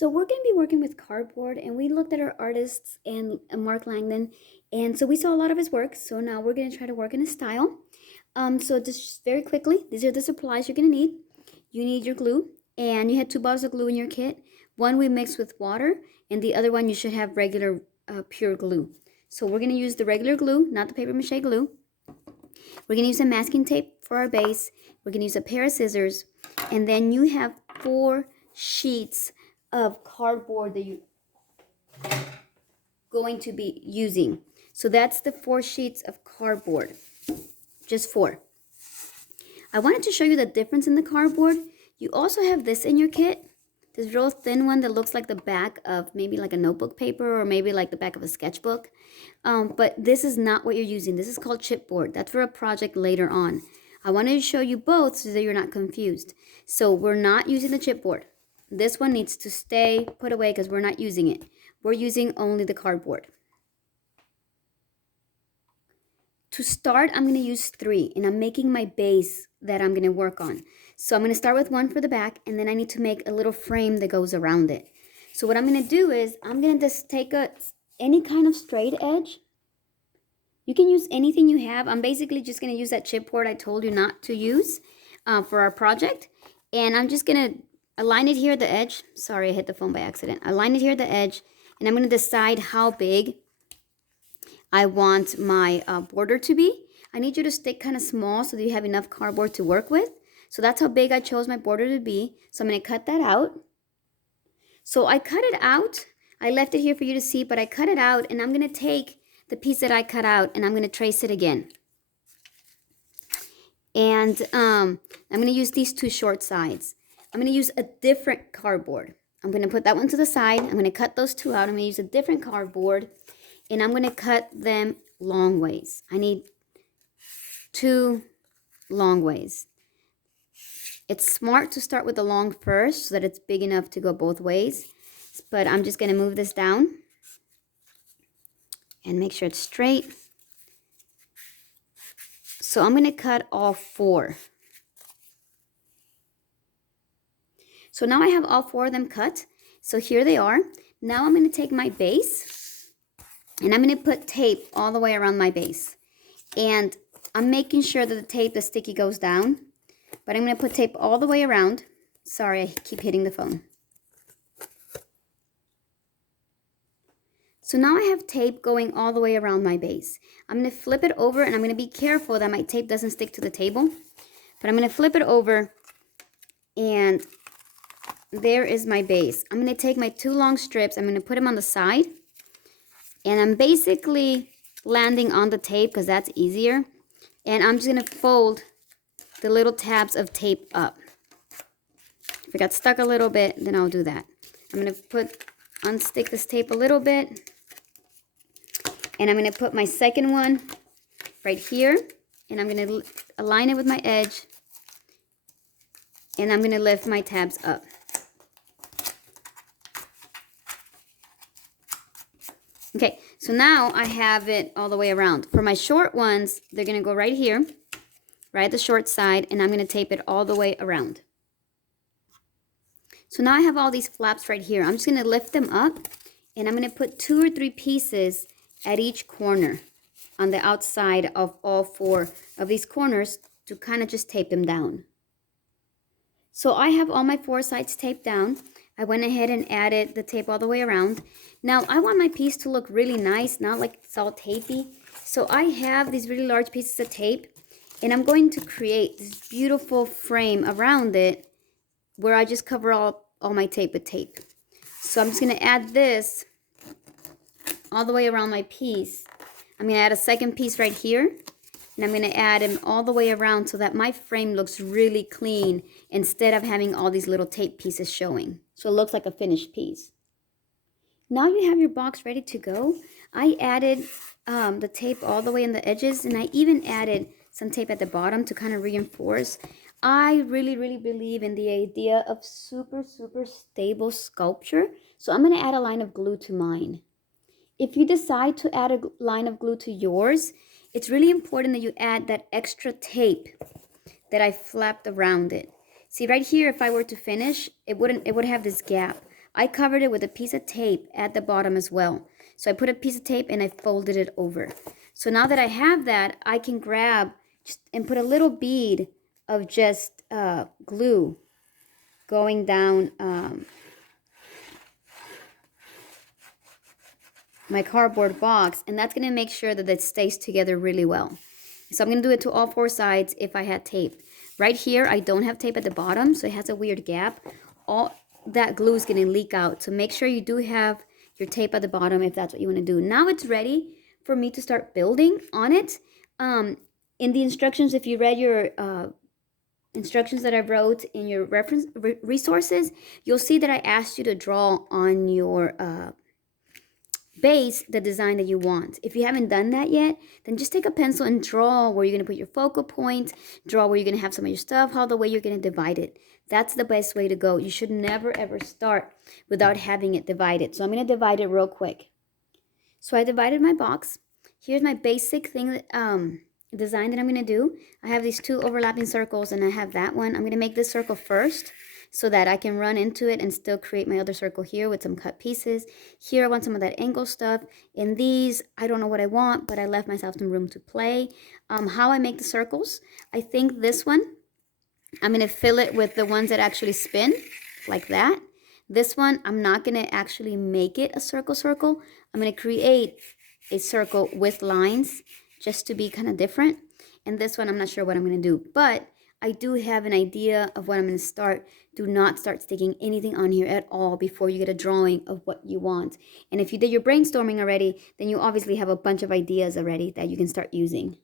So we're going to be working with cardboard, and we looked at our artists and Mark Langdon, and so we saw a lot of his work. So now we're going to try to work in his style. So just very quickly, these are the supplies you're going to need. You need your glue, and you had 2 bottles of glue in your kit. One we mixed with water, and the other one you should have regular pure glue. So we're going to use the regular glue, not the paper mache glue. We're going to use a masking tape for our base. We're going to use a pair of scissors, and then you have 4 sheets of cardboard that you're going to be using. So that's the 4 sheets of cardboard, just 4. I wanted to show you the difference in the cardboard. You also have this in your kit, this real thin one that looks like the back of maybe like a notebook paper or maybe like the back of a sketchbook. But this is not what you're using. This is called chipboard. That's for a project later on. I wanted to show you both so that you're not confused. So we're not using the chipboard. This one needs to stay put away because we're not using it. We're using only the cardboard. To start, I'm going to use 3, and I'm making my base that I'm going to work on. So I'm going to start with 1 for the back, and then I need to make a little frame that goes around it. So what I'm going to do is I'm going to just take any kind of straight edge. You can use anything you have. I'm basically just going to use that chipboard I told you not to use for our project. And I'm just going to align it here at the edge. Sorry, I hit the phone by accident. Align it here at the edge, and I'm going to decide how big I want my border to be. I need you to stick kind of small so that you have enough cardboard to work with. So that's how big I chose my border to be. So I'm going to cut that out. So I cut it out. I left it here for you to see, but I cut it out, and I'm going to take the piece that I cut out and I'm going to trace it again. And I'm going to use these 2 short sides. I'm going to use a different cardboard. I'm going to put that one to the side. I'm going to cut those 2 out. I'm going to use a different cardboard, and I'm going to cut them long ways. I need 2 long ways. It's smart to start with the long first so that it's big enough to go both ways. But I'm just going to move this down and make sure it's straight. So I'm going to cut all 4. So now I have all 4 of them cut. So here they are. Now I'm going to take my base, and I'm going to put tape all the way around my base. And I'm making sure that the tape, the sticky, goes down. But I'm going to put tape all the way around. Sorry, I keep hitting the phone. So now I have tape going all the way around my base. I'm going to flip it over, and I'm going to be careful that my tape doesn't stick to the table. But I'm going to flip it over, and there is my base. I'm going to take my 2 long strips. I'm going to put them on the side. And I'm basically landing on the tape because that's easier. And I'm just going to fold the little tabs of tape up. If it got stuck a little bit, then I'll do that. I'm going to unstick this tape a little bit. And I'm going to put my second one right here. And I'm going to align it with my edge. And I'm going to lift my tabs up. Okay, so now I have it all the way around. For my short ones, they're going to go right here, right at the short side, and I'm going to tape it all the way around. So now I have all these flaps right here. I'm just going to lift them up, and I'm going to put 2 or 3 pieces at each corner on the outside of all 4 of these corners to kind of just tape them down. So I have all my 4 sides taped down. I went ahead and added the tape all the way around. Now I want my piece to look really nice, not like it's all tapey. So I have these really large pieces of tape, and I'm going to create this beautiful frame around it where I just cover all my tape with tape. So I'm just going to add this all the way around my piece. I'm going to add a second piece right here. And I'm going to add them all the way around so that my frame looks really clean instead of having all these little tape pieces showing. So it looks like a finished piece. Now you have your box ready to go. I added the tape all the way in the edges, and I even added some tape at the bottom to kind of reinforce. I really, really believe in the idea of super, super stable sculpture. So I'm going to add a line of glue to mine. If you decide to add a line of glue to yours, it's really important that you add that extra tape that I flapped around it. See right here, if I were to finish, it would have this gap. I covered it with a piece of tape at the bottom as well. So I put a piece of tape and I folded it over. So now that I have that, I can grab and put a little bead of just glue going down my cardboard box, and that's going to make sure that it stays together really well. So I'm going to do it to all four sides if I had tape. Right here, I don't have tape at the bottom, so it has a weird gap. All that glue is going to leak out, so make sure you do have your tape at the bottom if that's what you want to do. Now it's ready for me to start building on it. In the instructions, if you read your instructions that I wrote in your reference resources, you'll see that I asked you to draw on your base the design that you want. If you haven't done that yet, then just take a pencil and draw where you're going to put your focal point, draw where you're going to have some of your stuff, how the way you're going to divide it. That's the best way to go. You should never ever start without having it divided. So I'm going to divide it real quick. So I divided my box. Here's my basic thing design that I'm going to do. I have these two overlapping circles and I have that one. I'm going to make this circle first so that I can run into it and still create my other circle here with some cut pieces. Here I want some of that angle stuff. In these, I don't know what I want, but I left myself some room to play. How I make the circles, I think this one, I'm going to fill it with the ones that actually spin, like that. This one, I'm not going to actually make it a circle. I'm going to create a circle with lines just to be kind of different. And this one, I'm not sure what I'm going to do, but I do have an idea of what I'm going to start. Do not start sticking anything on here at all before you get a drawing of what you want. And if you did your brainstorming already, then you obviously have a bunch of ideas already that you can start using.